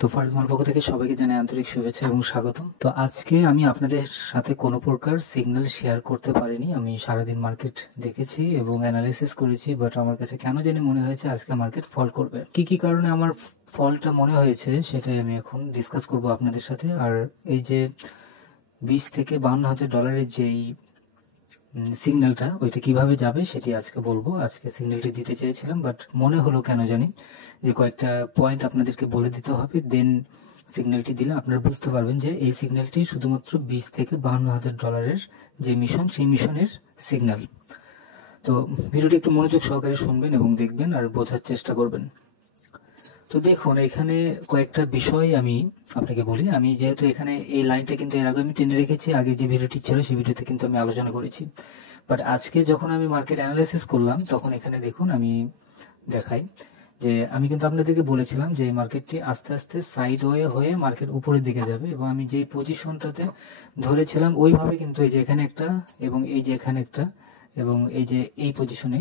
তো ফার্স্টমাল পক্ষ থেকে সবাইকে জানাই আন্তরিক শুভেচ্ছা এবং স্বাগতম। তো আজকে আমি আপনাদের সাথে কোনো প্রকার সিগন্যাল শেয়ার করতে পারিনি। আমি সারাদিন মার্কেট দেখেছি এবং অ্যানালাইসিস করেছি, বাট আমার কাছে কেন জানি মনে হয়েছে আজকে মার্কেট ফল করবে। কি কারণে আমার ফলটা মনে হয়েছে সেটাই আমি এখন ডিসকাস করব আপনাদের সাথে। আর এই যে 20 থেকে 52,000 ডলারের যেই সিগন্যালটা, ওইটা কিভাবে যাবে সেটি আজকে বলবো। আজকে সিগন্যালটি দিতে চেয়েছিলাম, বাট মনে হলো কেন জানি যে কয়েকটা পয়েন্ট আপনাদেরকে বলে দিতে হবে, দেন সিগন্যালটি দিলে আপনারা বুঝতে পারবেন যে এই সিগন্যালটি শুধুমাত্র 20 থেকে 52,000 ডলারের যে মিশন, সেই মিশনের সিগন্যাল। তো ভিডিওটি একটু মনোযোগ সহকারে শুনবেন এবং দেখবেন আর বোঝার চেষ্টা করবেন। তো দেখুন, এখানে কয়েকটা বিষয় আমি আপনাকে বলি। আমি যেহেতু এখানে এই লাইনটা কিন্তু এর আগে আমি টেনে রেখেছি, আগে যে ভিডিওটি ছিল সেই ভিডিওতে কিন্তু আমি আলোচনা করেছি, বাট আজকে যখন আমি মার্কেট অ্যানালাইসিস করলাম তখন এখানে দেখুন আমি দেখাই যে আমি কিন্তু আপনাদেরকে বলেছিলাম যে এই মার্কেটটি আস্তে আস্তে সাইড হয়ে মার্কেট উপরের দিকে যাবে, এবং আমি যেই পজিশনটাতে ধরেছিলাম ওইভাবে কিন্তু এই যে এখানে একটা এবং এই যে এখানে একটা এবং এই যে এই পজিশনে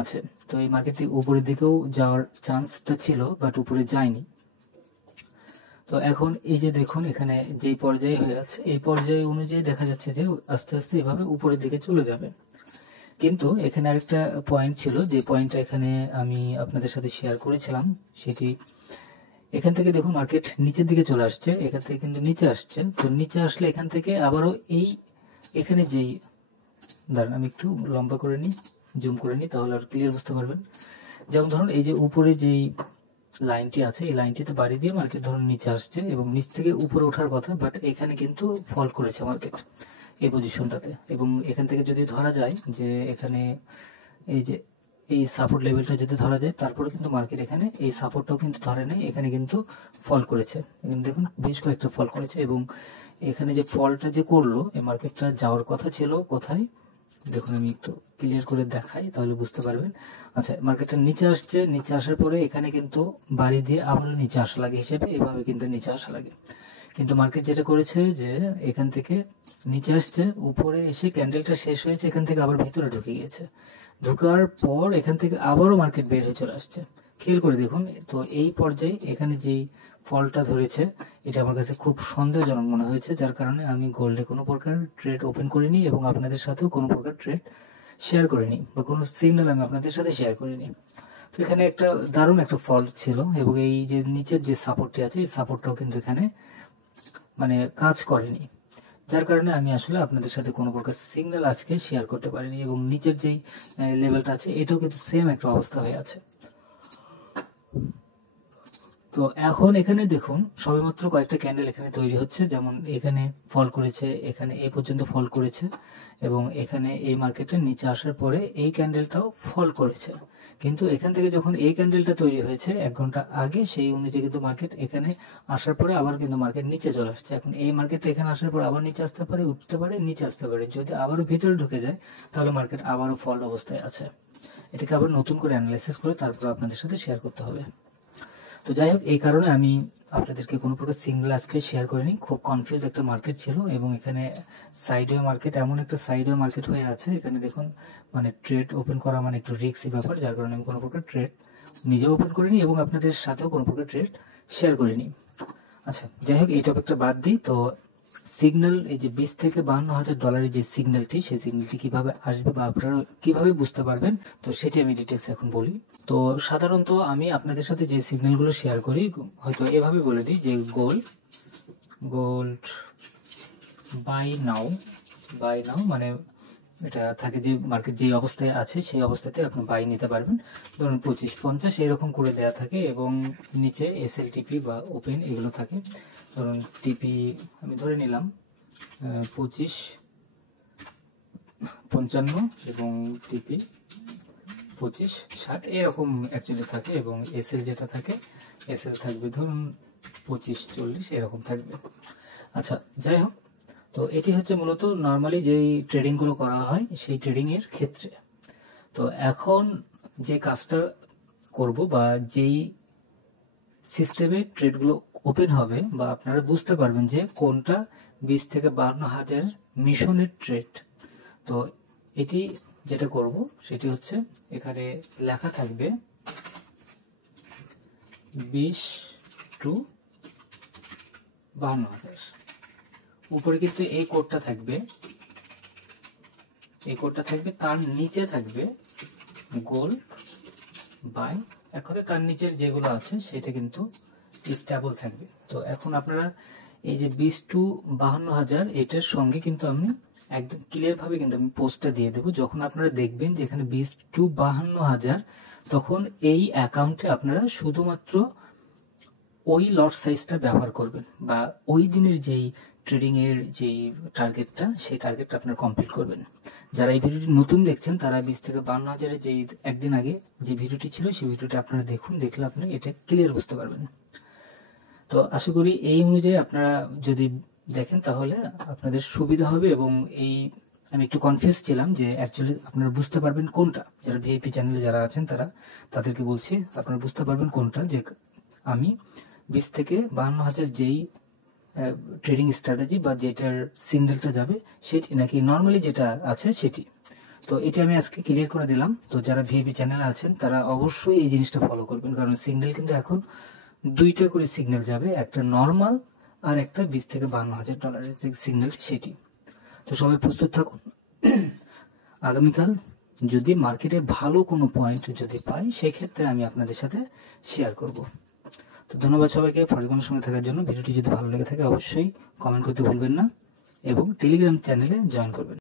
আছে। তো এই মার্কেটটি উপরের দিকেও যাওয়ার চান্সটা ছিল, বাট উপরে যায়নি। তো এখন এই যে দেখুন এখানে যেই পর্যায়ে হয়ে আছে, এই পর্যায়ে অনুযায়ী দেখা যাচ্ছে যে আস্তে আস্তে এভাবে উপরের দিকে চলে যাবে। কিন্তু এখানে আরেকটা পয়েন্ট ছিল, যে পয়েন্টটা এখানে আমি আপনাদের সাথে শেয়ার করেছিলাম, সেটি এখান থেকে দেখুন মার্কেট নিচের দিকে চলে আসছে, এখান থেকে কিন্তু নিচে আসছে। তো নিচে আসলে এখান থেকে আবারও এই এখানে যেই, দাঁড়ান আমি একটু লম্বা করে নিই, জুম করে নিই, তাহলে আর ক্লিয়ার বুঝতে পারবেন। যেমন ধরুন এই যে উপরে যেই লাইনটি আছে, এই লাইনটিতে বাড়ি দিয়ে মার্কেট ধরুন নিচে আসছে এবং নিচ থেকে উপরে ওঠার কথা, বাট এখানে কিন্তু ফল করেছে মার্কেট এই পজিশনটাতে। এবং এখান থেকে যদি ধরা যায় যে এখানে এই যে এই সাপোর্ট লেভেলটা যদি ধরা যায়, তারপরে কিন্তু মার্কেট এখানে এই সাপোর্টটাও কিন্তু ধরে নেই, এখানে কিন্তু ফল করেছে। এখানে দেখুন বেশ কয়েকটা ফল করেছে, এবং এখানে যে ফলটা যে করলো, এই মার্কেটটা যাওয়ার কথা ছিল কোথায় দেখুন আমি একটু ক্লিয়ার করে দেখাই, তাহলে বুঝতে পারবেন। আচ্ছা, মার্কেটটা নিচে আসছে, নিচে আসার পরে এখানে কিন্তু বাড়ি দিয়ে আবারও নিচে আসা লাগে হিসেবে, এভাবে কিন্তু নিচে আসা লাগে। কিন্তু মার্কেট যেটা করেছে যে এখান থেকে নিচে আসছে, উপরে এসে ক্যান্ডেলটা শেষ হয়েছে, এখান থেকে আবার ভিতরে ঢুকে গিয়েছে। ঢুকার পর এখান থেকে আবারও মার্কেট বের হয়ে চলে আসছে। খেয়াল করে দেখুন, তো এই পর্যায়ে এখানে যেই ফলটা ধরেছে, এটা আমার কাছে খুব সন্দেহজনক মনে হয়েছে, যার কারণে আমি গোল্ডে কোনো প্রকার ট্রেড ওপেন করিনি এবং আপনাদের সাথেও কোনো প্রকার ট্রেড শেয়ার করিনি, বা কোনো সিগন্যাল আমি আপনাদের সাথে শেয়ার করিনি। তো এখানে একটা দারুণ একটা ফল ছিল, এবং এই যে নিচের যে সাপোর্টটি আছে, এই সাপোর্টটাও কিন্তু এখানে মানে কাজ করেনি, যার কারণে আমি আসলে আপনাদের সাথে কোনো প্রকার সিগন্যাল আজকে শেয়ার করতে পারিনি। এবং নিচের যেই লেভেলটা আছে, এটাও কিন্তু সেম একটা অবস্থা হয়ে আছে। তো এখন এখানে দেখুন সবেমাত্র কয়েকটা ক্যান্ডেল এখানে তৈরি হচ্ছে, যেমন এখানে ফল করেছে, এখানে এই পর্যন্ত ফল করেছে, এবং এখানে এই মার্কেটের নিচে আসার পরে এই ক্যান্ডেলটাও ফল করেছে। কিন্তু এখান থেকে যখন এই ক্যান্ডেলটা তৈরি হয়েছে 1 ঘন্টা আগে, সেই অনুযায়ী কিন্তু মার্কেট এখানে আসার পরে আবার কিন্তু মার্কেট নিচে চলে আসছে। এখন এই মার্কেটটা এখানে আসার পর আবার নিচে আসতে পারে, উঠতে পারে, নিচে আসতে পারে। যদি আবারও ভিতরে ঢুকে যায়, তাহলে মার্কেট আবারও ফল অবস্থায় আছে। এটাকে আবার নতুন করে অ্যানালাইসিস করে তারপর আপনাদের সাথে শেয়ার করতে হবে। তো যাই হোক, এই কারণে আমি আপনাদেরকে কোনো প্রকার সিঙ্গেল আজকে শেয়ার করিনি। খুব কনফিউজ একটা মার্কেট ছিল, এবং এখানে সাইডওয়ে মার্কেট, এমন একটা সাইডওয়ে মার্কেট হয়ে আছে, এখানে দেখুন মানে ট্রেড ওপেন করা মানে একটু রিস্কি ব্যাপার, যার কারণে আমি কোনো প্রকার ট্রেড নিজে ওপেন করিনি এবং আপনাদের সাথেও কোনো প্রকার ট্রেড শেয়ার করিনি। আচ্ছা, যাই হোক, এই টপিকটা বাদ দিই। তো সিগন্যাল, এই যে 20 থেকে 52,000 ডলারের যে সিগন্যালটি, সেই সিগন্যালটি কিভাবে আসবে বা আপনারা কিভাবে বুঝতে পারবেন, তো সেটি আমি ডিটেলস এখন বলি। তো সাধারণত আমি আপনাদের সাথে যে সিগন্যালগুলো শেয়ার করি, হয়তো এভাবে বলে দিই যে গোল্ড বাই নাও মানে এটা থাকে যে মার্কেট যে অবস্থায় আছে সেই অবস্থাতে আপনি বাই নিতে পারবেন। ধরুন 25-50 এরকম করে দেয়া থাকে, এবং নিচে SLTP বা ওপেন এগুলো থাকে। ধরুন টিপি আমি ধরে নিলাম 25-55 এবং টিপি 25-60 এরকম অ্যাকচুয়ালি থাকে, এবং SL যেটা থাকে, SL থাকবে ধরুন 25-40 এরকম থাকবে। আচ্ছা, যাই হোক, তো এটি হচ্ছে মূলত নর্মালি যেই ট্রেডিংগুলো করা হয় সেই ট্রেডিংয়ের ক্ষেত্রে। তো এখন যে কাজটা করব বা যেই সিস্টেমে ট্রেডগুলো ওপেন হবে, বা আপনারা বুঝতে পারবেন যে কোনটা 20 থেকে 52,000 মিশনের ট্রেড, তো এটি যেটা করব সেটি হচ্ছে এখানে লেখা থাকবে 20 to 52,000। উপরে কিন্তু এই কোডটা থাকবে, তার নিচে থাকবে গোল্ড বাই, এখন তার নিচের যেগুলো আছে সেটা কিন্তু স্টেবল থাকবে। তো এখন আপনারা এই যে 20-52,000 এটার সঙ্গে কিন্তু আমি একদম ক্লিয়ার ভাবে কিন্তু আমি পোস্টটা দিয়ে দেবো। যখন আপনারা দেখবেন যেখানে 20-52,000, তখন এই অ্যাকাউন্টে আপনারা শুধুমাত্র ওই লট সাইজটা ব্যবহার করবেন, বা ওই দিনের যেই ট্রেডিং এর যেই টার্গেটটা, সেই টার্গেটটা আপনারা কমপ্লিট করবেন। যারা এই ভিডিওটি নতুন দেখছেন তারা 20-52,000 যেই একদিন আগে যে ভিডিওটি ছিল সেই ভিডিওটি আপনারা দেখুন, দেখলে আপনি এটা ক্লিয়ার বুঝতে পারবেন। তো আশা করি এই অনুযায়ী আপনারা যদি দেখেন তাহলে আপনাদের সুবিধা হবে। এবং এই আমি একটু কনফিউজ ছিলাম যে অ্যাকচুয়ালি আপনারা বুঝতে পারবেন কোনটা, যারা ভিআইপি চ্যানেলে যারা আছেন তাদেরকে বলছি আপনারা বুঝতে পারবেন কোনটা, যে আমি 20-52,000 যেই ট্রেডিং স্ট্র্যাটেজি বা যেটার সিগন্যালটা যাবে সেটি নাকি নর্মালি যেটা আছে সেটি। তো এটা আমি আজকে ক্লিয়ার করে দিলাম। তো যারা ভিআইপি চ্যানেলে আছেন তারা অবশ্যই এই জিনিসটা ফলো করবেন, কারণ সিগন্যাল কিন্তু এখন দুইটা করে সিগন্যাল যাবে, একটা নর্মাল আর একটা $20,000-52,000 যে সিগন্যাল সেটি। তো সবাই প্রস্তুত থাকুন। আগামীকাল যদি মার্কেটে ভালো কোনো পয়েন্ট যদি পাই সেক্ষেত্রে আমি আপনাদের সাথে শেয়ার করব। তো ধন্যবাদ সবাইকে ফরজমানের সঙ্গে থাকার জন্য। ভিডিওটি যদি ভালো লেগে থাকে অবশ্যই কমেন্ট করতে ভুলবেন না এবং টেলিগ্রাম চ্যানেলে জয়েন করবেন।